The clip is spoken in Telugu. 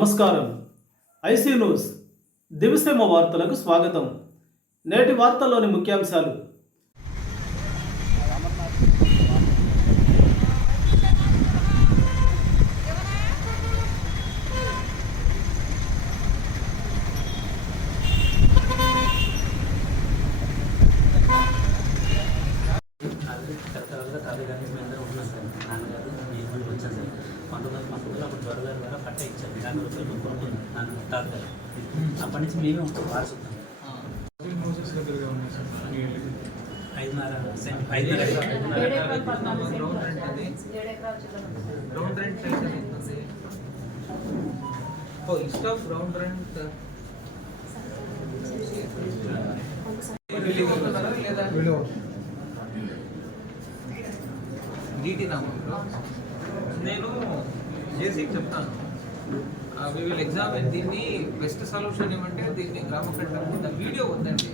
నమస్కారం. ఐసీ న్యూస్ దివిసీమ వార్తలకు స్వాగతం. నేటి వార్తల్లోని ముఖ్యాంశాలు. పట్ట ఇచ్చారు 50 రూపాయలు కొనుక్కున్నాను నన్ను తాతగారు. అప్పటి నుంచి మేమే ఉంటాం వారసుతాం. 5.5 నేను జేసీకి చెప్తాను. వి విల్ ఎగ్జామిన్ దీన్ని బెస్ట్ సొల్యూషన్ ఏమంటే దీన్ని గ్రామ కంటే వీడియో వద్దండి.